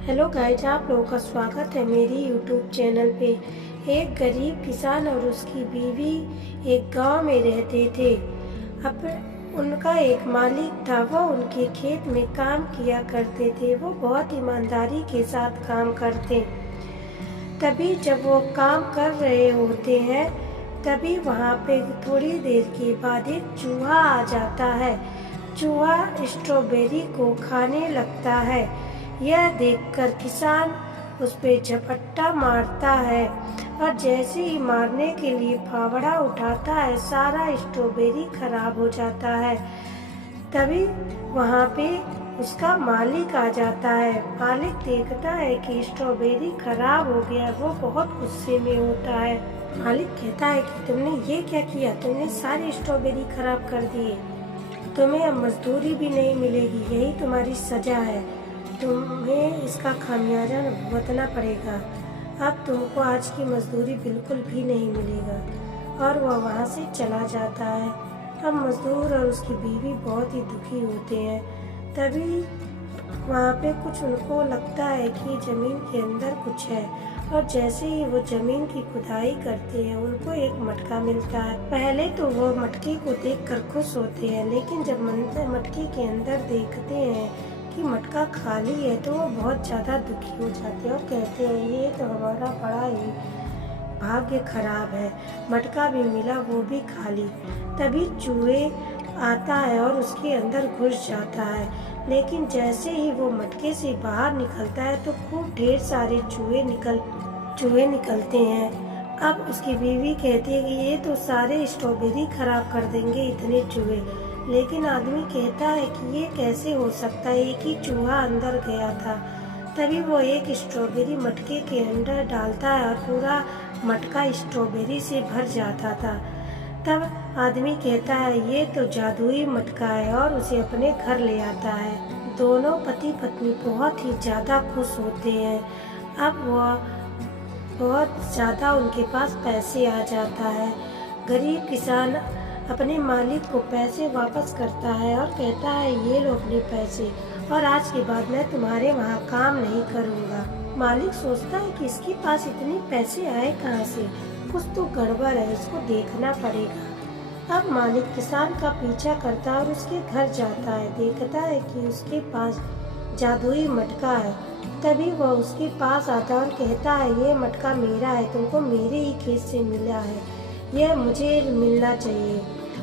Hello guys, आप लोगों का स्वागत है मेरी यूट्यूब चैनल पे। एक गरीब किसान और उसकी बीवी एक गांव में रहते थे। अब उनका एक मालिक था, वो उनके खेत में काम किया करते थे। वो बहुत ईमानदारी के साथ काम करते। तभी जब वो काम कर रहे होते हैं, तभी वहाँ पे थोड़ी देर के बाद एक चूहा आ जाता है। चूहा स्ट्रॉबेरी को खाने लगता है। यह देखकर किसान उस पे झपट्टा मारता है और जैसे ही मारने के लिए फावड़ा उठाता है, सारा स्ट्रॉबेरी खराब हो जाता है। तभी वहाँ पे उसका मालिक आ जाता है। मालिक देखता है कि स्ट्रॉबेरी खराब हो गया। वो बहुत गुस्से में होता है। मालिक कहता है कि तुमने ये क्या किया, तुमने सारी स्ट्रॉबेरी खराब कर दिए। तुम्हें अब मजदूरी भी नहीं मिलेगी, यही तुम्हारी सजा है। तुम्हें इसका खामियाजा भुगतना पड़ेगा। अब तुमको आज की मजदूरी बिल्कुल भी नहीं मिलेगा। और वह वहाँ से चला जाता है। अब मजदूर और उसकी बीवी बहुत ही दुखी होते हैं। तभी वहाँ पे कुछ उनको लगता है कि ज़मीन के अंदर कुछ है, और जैसे ही वो ज़मीन की खुदाई करते हैं, उनको एक मटका मिलता है। पहले तो वो मटके को देखकर खुश होते हैं, लेकिन जब मटके के अंदर देखते हैं कि मटका खाली है, तो वो बहुत ज़्यादा दुखी हो जाते हैं और कहते हैं ये तो हमारा बड़ा ही भाग्य खराब है, मटका भी मिला वो भी खाली। तभी चूहे आता है और उसके अंदर घुस जाता है, लेकिन जैसे ही वो मटके से बाहर निकलता है तो खूब ढेर सारे चूहे निकलते हैं। अब उसकी बीवी कहती है कि ये तो सारे स्ट्रॉबेरी खराब कर देंगे इतने चूहे। लेकिन आदमी कहता है कि ये कैसे हो सकता है, एक ही चूहा अंदर गया था। तभी वो एक स्ट्रॉबेरी मटके के अंदर डालता है और पूरा मटका स्ट्रॉबेरी से भर जाता था। तब आदमी कहता है ये तो जादुई मटका है, और उसे अपने घर ले आता है। दोनों पति पत्नी बहुत ही ज़्यादा खुश होते हैं। अब वह बहुत ज़्यादा उनके पास पैसे आ जाता है। गरीब किसान अपने मालिक को पैसे वापस करता है और कहता है ये लो अपने पैसे, और आज के बाद मैं तुम्हारे वहाँ काम नहीं करूँगा। मालिक सोचता है कि इसके पास इतने पैसे आए कहाँ से, कुछ तो गड़बड़ है, इसको देखना पड़ेगा। अब मालिक किसान का पीछा करता है और उसके घर जाता है। देखता है कि उसके पास जादुई मटका है। तभी वह उसके पास आता है और कहता है ये मटका मेरा है, तुमको मेरे ही खेत से मिला है, यह मुझे मिलना चाहिए।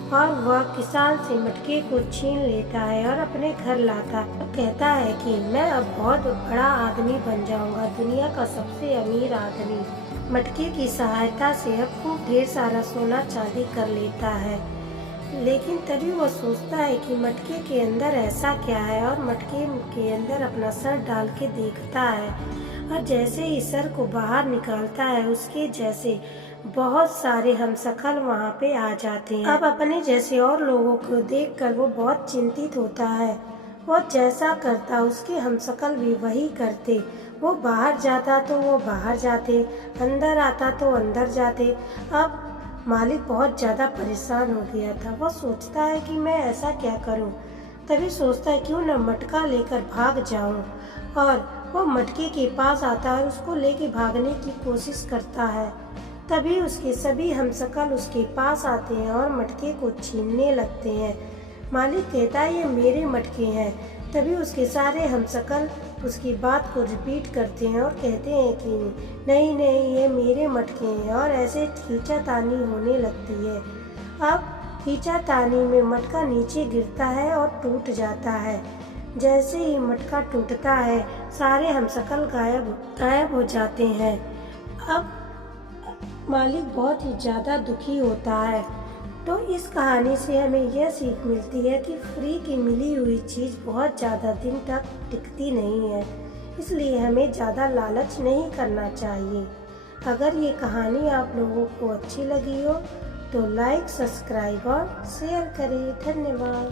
और वह किसान से मटके को छीन लेता है और अपने घर लाता है। कहता है कि मैं अब बहुत बड़ा आदमी बन जाऊंगा, दुनिया का सबसे अमीर आदमी। मटके की सहायता से अब खूब ढेर सारा सोना चांदी कर लेता है। लेकिन तभी वो सोचता है कि मटके के अंदर ऐसा क्या है, और मटके के अंदर अपना सर डाल के देखता है, और जैसे ही सर को बाहर निकालता है, उसके जैसे बहुत सारे हमशक्ल वहाँ पे आ जाते हैं। अब अपने जैसे और लोगों को देखकर वो बहुत चिंतित होता है। वो जैसा करता उसके हमशक्ल भी वही करते। वो बाहर जाता तो वो बाहर जाते, अंदर आता तो अंदर जाते। अब मालिक बहुत ज़्यादा परेशान हो गया था। वो सोचता है कि मैं ऐसा क्या करूं। तभी सोचता है क्यों न मटका लेकर भाग जाऊं, और वो मटके के पास आता है और उसको लेके भागने की कोशिश करता है। तभी उसके सभी हमशक्ल उसके पास आते हैं और मटके को छीनने लगते हैं। मालिक कहता है ये मेरे मटके हैं। तभी उसके सारे हमशक्ल उसकी बात को रिपीट करते हैं और कहते हैं कि नहीं नहीं ये मेरे मटके हैं, और ऐसे खींचातानी होने लगती है। अब खींचातानी में मटका नीचे गिरता है और टूट जाता है। जैसे ही मटका टूटता है, सारे हमशक्ल गायब हो जाते हैं। अब मालिक बहुत ही ज़्यादा दुखी होता है। तो इस कहानी से हमें यह सीख मिलती है कि फ्री की मिली हुई चीज़ बहुत ज़्यादा दिन तक टिकती नहीं है, इसलिए हमें ज़्यादा लालच नहीं करना चाहिए। अगर ये कहानी आप लोगों को अच्छी लगी हो तो लाइक, सब्सक्राइब और शेयर करें। धन्यवाद।